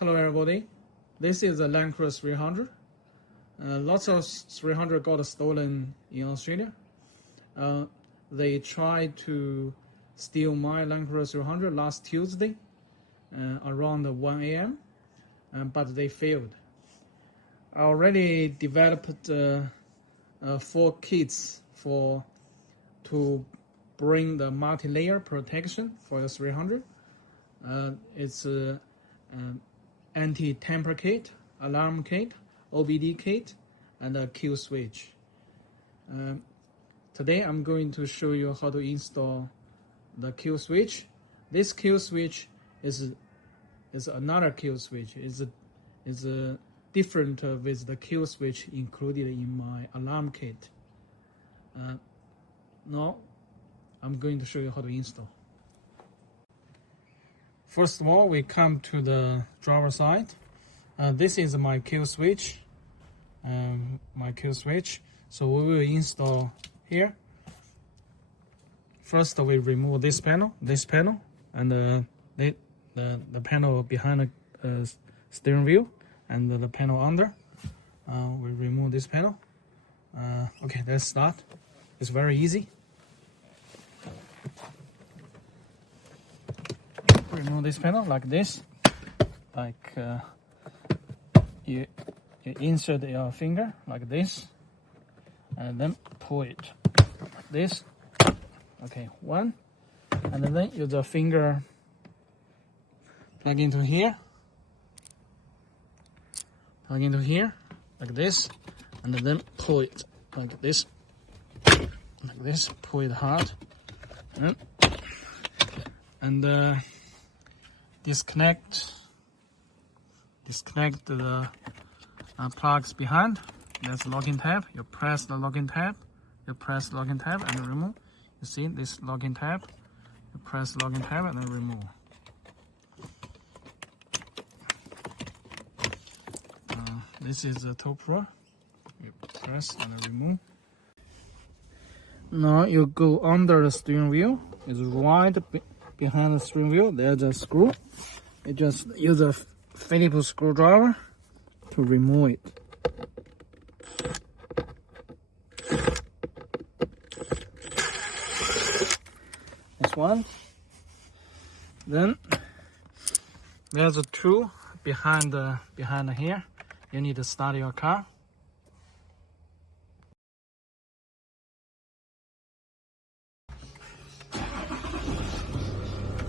Hello everybody, this is a Land Cruiser 300. Lots of 300 got stolen in Australia. They tried to steal my Land Cruiser 300 last Tuesday around 1 a.m. But they failed. I already developed 4 kits to bring the multi-layer protection for the 300. It's anti-tamper kit, alarm kit, OBD kit, and a kill switch. Today I'm going to show you how to install the kill switch. This kill switch is another kill switch. Is different with the kill switch included in my alarm kit. Now I'm going to show you how to install. First of all, we come to the driver side. This is my kill switch. So we will install here. First, we remove this panel, and the panel behind the steering wheel, and the panel under. We remove this panel. Okay, let's start. It's very easy. Remove this panel like this, you insert your finger like this, and then pull it like this. Okay, one, and then use the finger plug into here like this, and then pull it like this, pull it hard, and disconnect the plugs behind. That's locking tab. You press the locking tab. And remove. You see this locking tab. You press locking tab and then remove. This is the top row. You press and then remove. Now you go under the steering wheel. It's right behind the steering wheel. There's a screw. You just use a Phillips screwdriver to remove it. This one. Then there's a tool behind here. You need to start your car.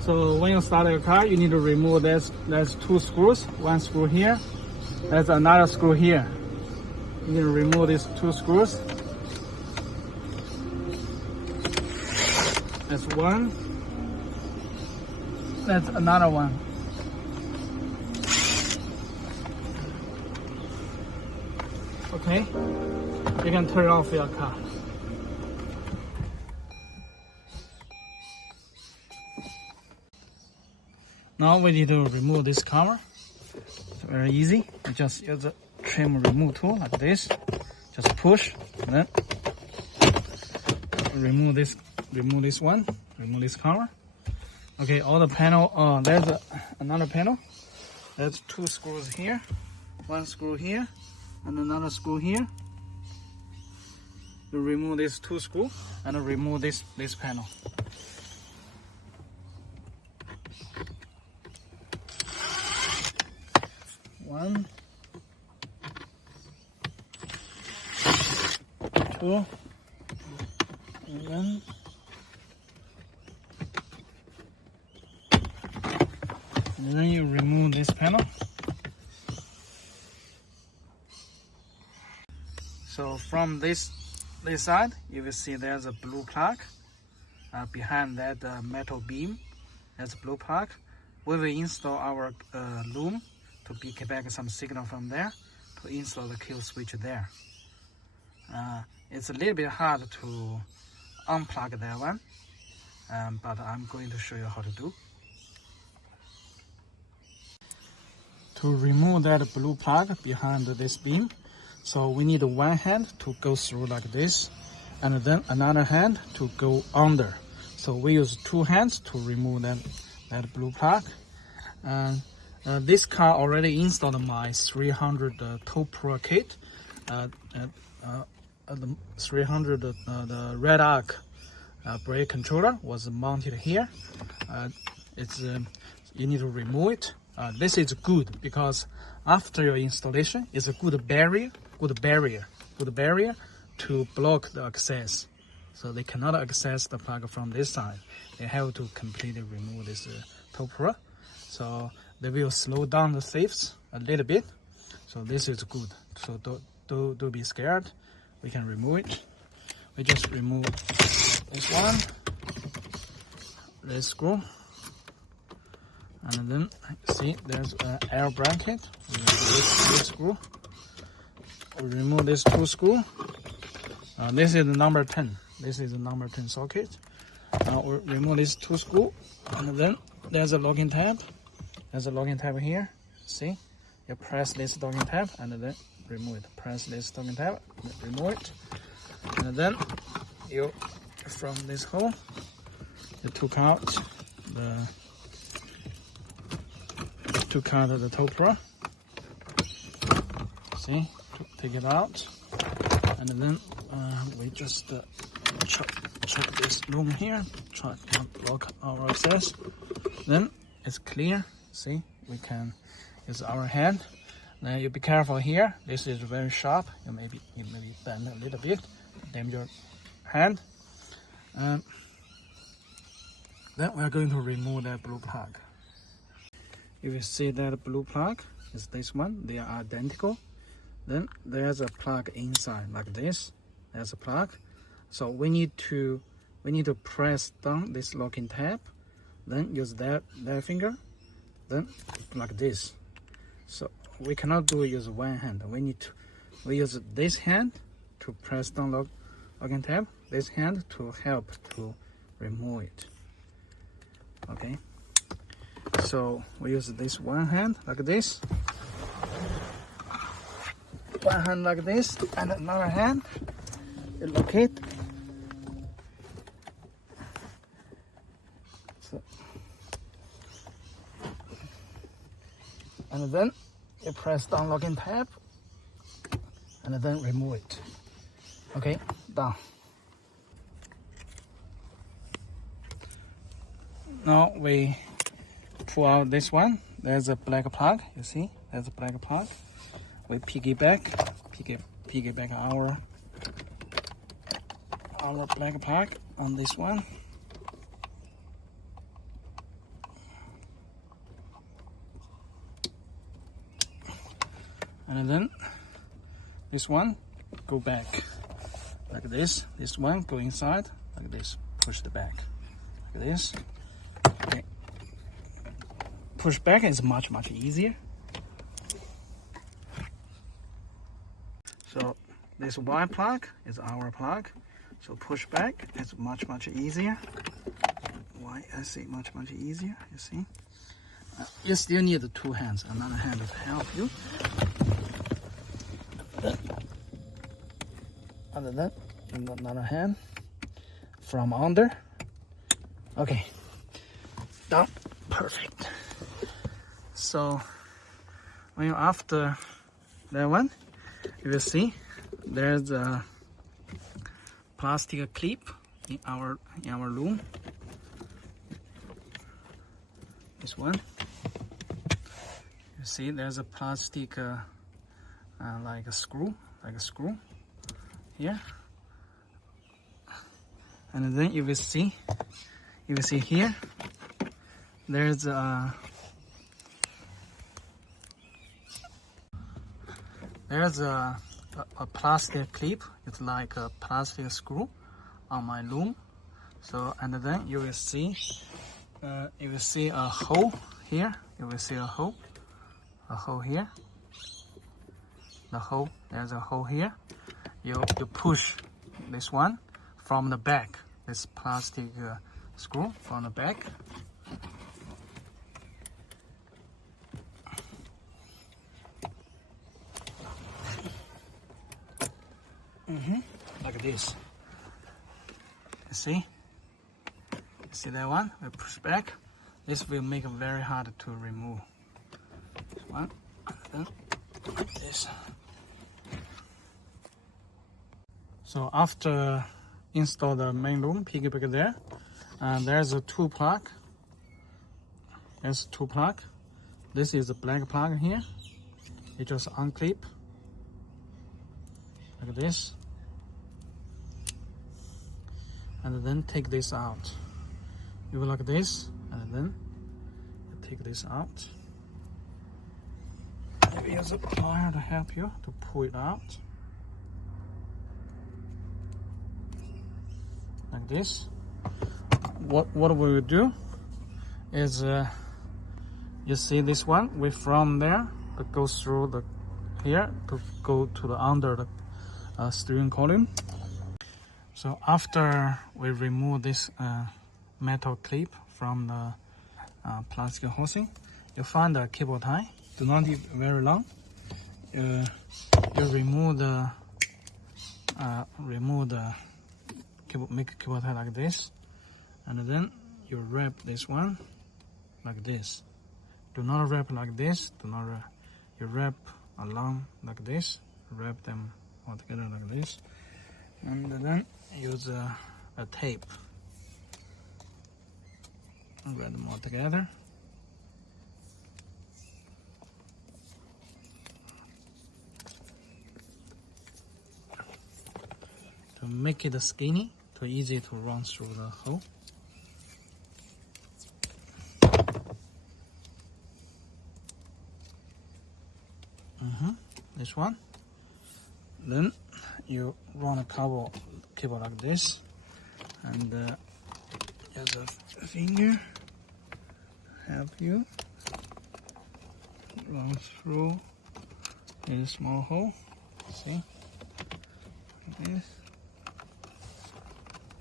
So when you start your car, you need to remove there's 2 screws. One screw here. There's another screw here. You need to remove these 2 screws. That's one. That's another one. Okay, you can turn off your car. Now we need to remove this cover. It's very easy. You just use the trim remove tool like this. Just push, and then remove this cover. Okay, all the panel. There's another panel. There's 2 screws here, 1 screw here, and another screw here. You remove these 2 screws and remove this panel. One, 2, and then you remove this panel. So from this side, you will see there's a blue plug behind that metal beam. There's a blue plug. We will install our loom to pick back some signal from there to install the kill switch there. It's a little bit hard to unplug that one, but I'm going to show you how to do. To remove that blue plug behind this beam, so we need one hand to go through like this, and then another hand to go under. So we use 2 hands to remove that blue plug. This car already installed my 300 Topra kit. The 300 the Red Arc brake controller was mounted here. It's you need to remove it. This is good because after your installation, it's a good barrier to block the access. So they cannot access the plug from this side. They have to completely remove this Topra. So they will slow down the thieves a little bit. So this is good. So don't be scared. We can remove it. We just remove this one, this screw, and then see there's an air bracket. We remove this screw. We remove this two screw. This is the number 10. This is the number 10 socket. We remove these two screw, and then there's a locking tab. There's a locking tab here. See, you press this locking tab and then remove it. Press this locking tab, remove it, and then you from this hole you took out the Topra. See, take it out, and then we just check this room here, try to block our access. Then it's clear. See, we can use our hand. Then you be careful here. This is very sharp. You maybe bend a little bit, damage your hand. Then we are going to remove that blue plug. If you see that blue plug is this one, they are identical. Then there's a plug inside like this. There's a plug. So we need to press down this locking tab. Then use that finger. Then like this. So we cannot use one hand. We use this hand to press down locking tab. This hand to help to remove it. Okay. So we use this one hand like this. One hand like this, and another hand. You locate. So, and then you press down locking tab, and then remove it. Okay, done. Now we pull out this one. There's a black plug. You see, there's a black plug. We piggyback our black plug on this one. And then this one go back like this. This one go inside like this. Push the back like this. Okay. Push back is much easier. So this Y plug is our plug. So push back is much easier. Why I say much easier? You see, you still need two hands. Another hand to help you. And then another hand from under. Okay, done. Perfect. So when you're after that one, you will see there's a plastic clip in our room. This one. You see there's a plastic like a screw here. And then you will see here there's a plastic clip. It's like a plastic screw on my loom. So, and then you will see a hole here. You will see a hole here. There's a hole here. You push this one from the back. This plastic screw from the back. Like this. You see that one? We push back. This will make it very hard to remove. one, and then this. So after install the main loom piggyback there, there's a two plug. There's two plug. This is a black plug here. You just unclip like this, and then take this out. You go like this, and then you take this out. Maybe use a plier to help you to pull it out. Like this. What we will do is you see this one, we from there that goes through the here to go to the under the steering column. So after we remove this metal clip from the plastic housing, you find the cable tie. Do not need very long. You remove the cable, make a cable tie like this, and then you wrap this one like this. Do not wrap like this. Do not wrap. You wrap along like this. Wrap them all together like this, and then use a tape. Wrap them all together. To make it skinny, too easy to run through the hole. This one. Then you run a cable like this, and use a finger help you run through a small hole. See, like this.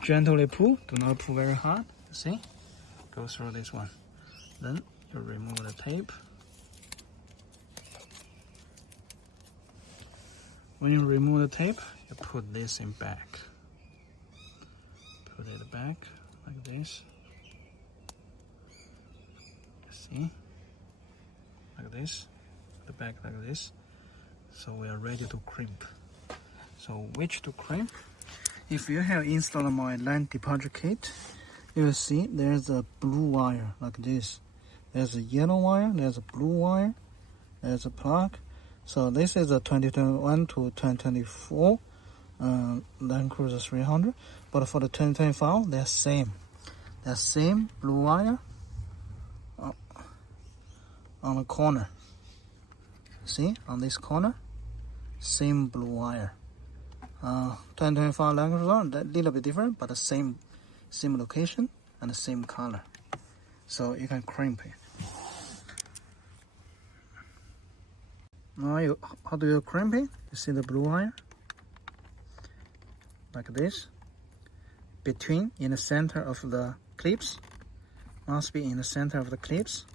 Gently pull. Do not pull very hard. See, go through this one. Then you remove the tape. When you remove the tape, you put this in back. Put it back like this. See? Like this. The back like this. So we are ready to crimp. So which to crimp? If you have installed my line departure kit, you will see there's a blue wire like this. There's a yellow wire, there's a blue wire, there's a plug. So this is a 2021 to 2024 Land Cruiser 300, but for the 2025, they're same. They're same blue wire on the corner. See, on this corner, same blue wire. 2025 Land Cruiser, a little bit different, but the same location and the same color. So you can crimp it. Now how do you crimp it? You see the blue wire? Like this. Between, in the center of the clips. Must be in the center of the clips.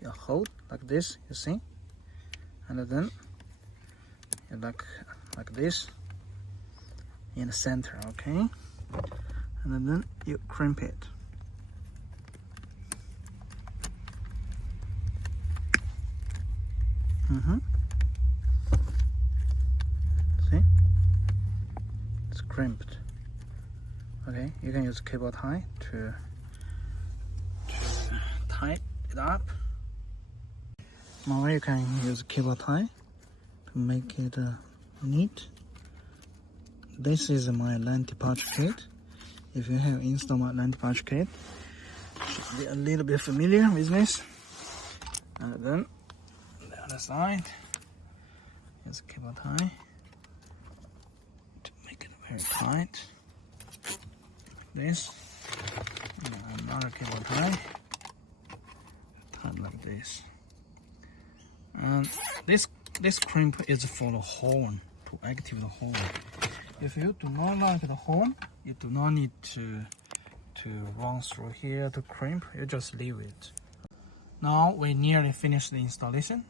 You hold like this, you see? And then you like this. In the center, okay? And then you crimp it. See? It's crimped. Okay, you can use cable tie to tie it up. Now you can use cable tie to make it neat. This is my land departure kit. If you have installed my land departure kit, you should be a little bit familiar with this. And then the other side is cable tie to make it very tight. This, and another cable tie, tied like this. And this crimp is for the horn, to activate the horn. If you do not like the horn, you do not need to run through here to crimp. You just leave it. Now we nearly finished the installation.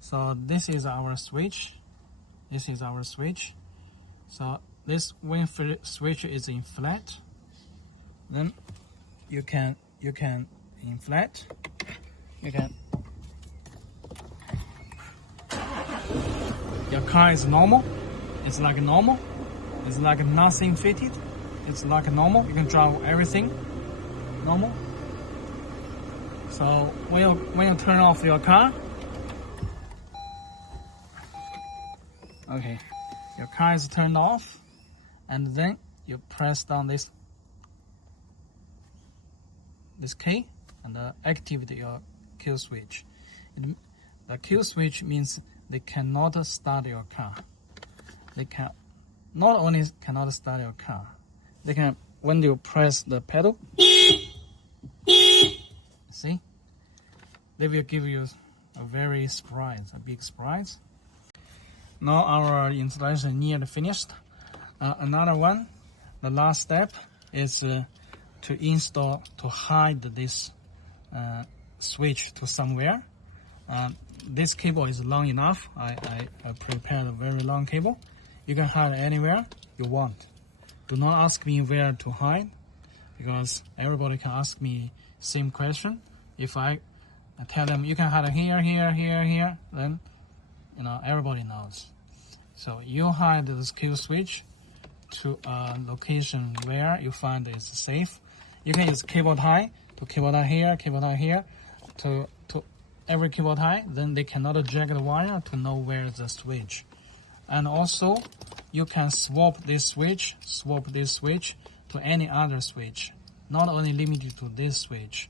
So this is our switch. This is our switch. So this when switch is in flat, then you can in flat, you can car is normal. It's like normal. It's like nothing fitted. It's like normal. You can drive everything normal. So when you turn off your car, okay, your car is turned off, and then you press down this key and activate your kill switch. The kill switch means they cannot start your car. They can not only cannot start your car, they can, when you press the pedal, see, they will give you a very surprise, a big surprise. Now our installation nearly finished. Another one, the last step is to install, to hide this switch to somewhere. This cable is long enough. I prepared a very long cable. You can hide anywhere you want. Do not ask me where to hide, because everybody can ask me same question. If I tell them you can hide here, here, here, here, then everybody knows. So you hide this kill switch to a location where you find it's safe. You can use cable tie to cable tie here, cable tie here, to every cable tie. Then they cannot drag the wire to know where is the switch. And also, you can swap this switch to any other switch, not only limited to this switch.